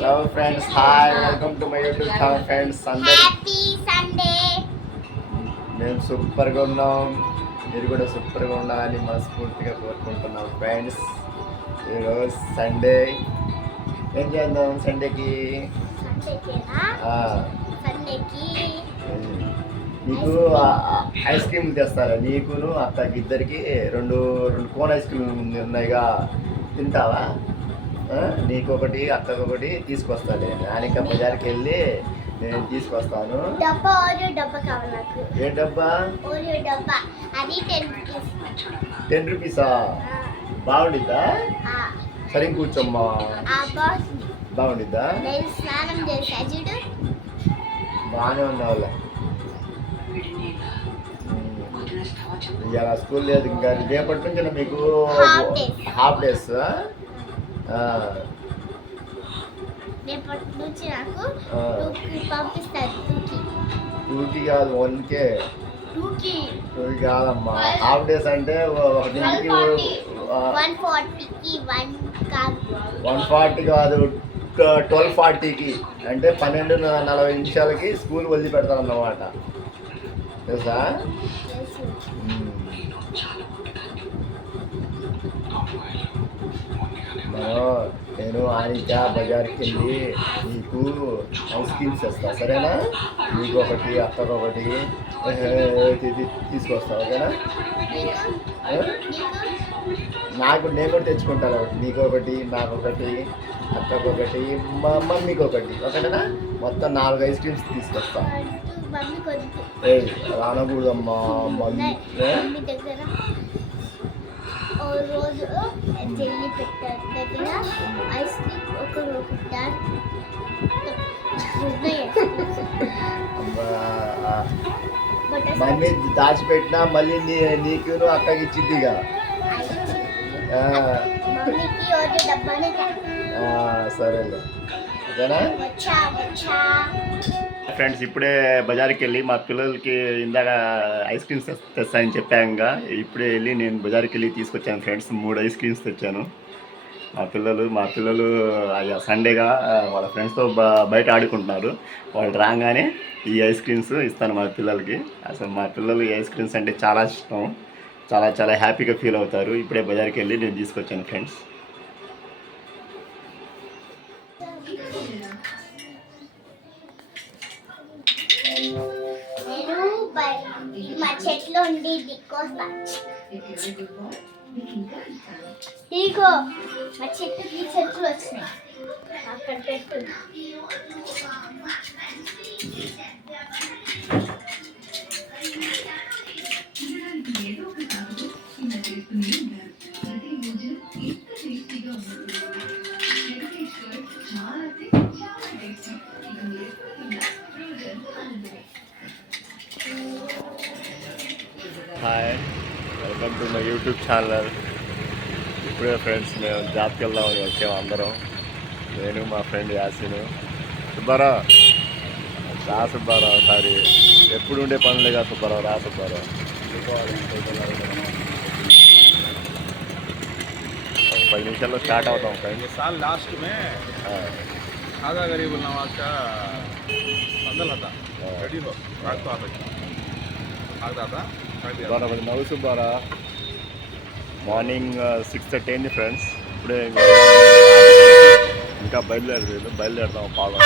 Hello friends, hi, welcome to my YouTube channel friends. Happy Sunday. మేము సూపర్గా ఉన్నాం, మీరు కూడా సూపర్గా ఉండాలని మనస్ఫూర్తిగా కోరుకుంటున్నాం ఫ్రెండ్స్. ఈరోజు సండే, ఏం చేద్దాం సండేకి? నీకు ఐస్ క్రీమ్ తెస్తారా? నీకును అక్కకి ఇద్దరికి రెండు కోన్ ఐస్ క్రీమ్ ఉన్నాయిగా, తింటావా? నీకు ఒకటి, అక్కకు ఒకటి తీసుకొస్తాను. నానిక బజార్కి వెళ్ళి నేను తీసుకొస్తాను. డబ్బా ఓరియో డబ్బా కావాలి నాకు. ఏ డబ్బా? ఓరియో డబ్బా. అది 10 రూపీస్. 10 రూపీసా? బాగుండిద్దా? సరే కూర్చోమ్మా. బాగుండిద్దా? నేను స్నానం చేసా చూడు. బాగానే ఉన్నావుల. ఇలా స్కూల్ లేదు ఇంకా, రేపటి నుంచి మీకు హాఫ్ డేస్. రేపటి నుంచి నాకు పంపిస్తారు. టూకి కాదు, 1కే. టూకి కాదమ్మా, హాఫ్ డేస్ అంటే 140 కాదు, 12:40కి అంటే 12:40 స్కూల్ వదిలి పెడతారన్నమాట, తెలుసా? నేను ఆనిక బజార్కి వెళ్ళి నీకు ఐస్ క్రీమ్స్ వస్తా, సరేనా? నీకు ఒకటి, అక్కకు ఒకటి తీసుకొస్తా, ఓకేనా? నేను కూడా తెచ్చుకుంటాను ఒకటి, నీకు ఒకటి, నాకు ఒకటి, అక్కకు ఒకటి, మా మమ్మీకి ఒకటి, ఓకేనా? మొత్తం 4 ఐస్ క్రీమ్స్ తీసుకొస్తా. రానకూడదమ్మా మమ్మీ దగ్గర. రోజు జల్లి పెట్టారు దగ్గర ఐస్ క్రీమ్ మమ్మీ దాచిపెట్టినా మళ్ళీ నీకు అక్కకి ఇచ్చిందిగా. సరేలే, ఓకేనా? ఫ్రెండ్స్, ఇప్పుడే బజార్కి వెళ్ళి మా పిల్లలకి ఇందాక ఐస్ క్రీమ్స్ తెస్తానని చెప్పాక ఇప్పుడే వెళ్ళి నేను బజార్కి వెళ్ళి తీసుకొచ్చాను ఫ్రెండ్స్. 3 ఐస్ క్రీమ్స్ తెచ్చాను. మా పిల్లలు అయ్యా సండేగా వాళ్ళ ఫ్రెండ్స్తో బయట ఆడుకుంటున్నారు. వాళ్ళు రాగానే ఈ ఐస్ క్రీమ్స్ ఇస్తాను మా పిల్లలకి. అసలు మా పిల్లలు ఈ ఐస్ క్రీమ్స్ అంటే చాలా ఇష్టం, చాలా చాలా హ్యాపీగా ఫీల్ అవుతారు. ఇప్పుడే బజార్కి వెళ్ళి నేను తీసుకొచ్చాను ఫ్రెండ్స్. మా చెట్లో ఉండి ఇదిగో మా చెట్టుకి చెట్లు వచ్చినాయి, అక్కడ పెట్టు. Hi, welcome to my YouTube channel. ఇప్పుడే ఫ్రెండ్స్ మేము జాబ్కి వెళ్దామని వచ్చాము అందరం. నేను మా ఫ్రెండ్ యాసిను. సుబ్బారావు సారీ, ఎప్పుడు ఉండే పనులేగా సుబ్బారావు, రా సుబ్బారావు. 10 నిమిషాల్లో స్టార్ట్ అవుతాం ఫ్రెండ్స్. लास्ट में आधा गरीब नवाज का बंदल था, रेडी हो रात को आता था కొంచెం నవ్వు సుబ్బారా. మార్నింగ్ 6:30 అయింది ఫ్రెండ్స్. ఇప్పుడే ఇంకా బయలుదేరుతాం పాదం.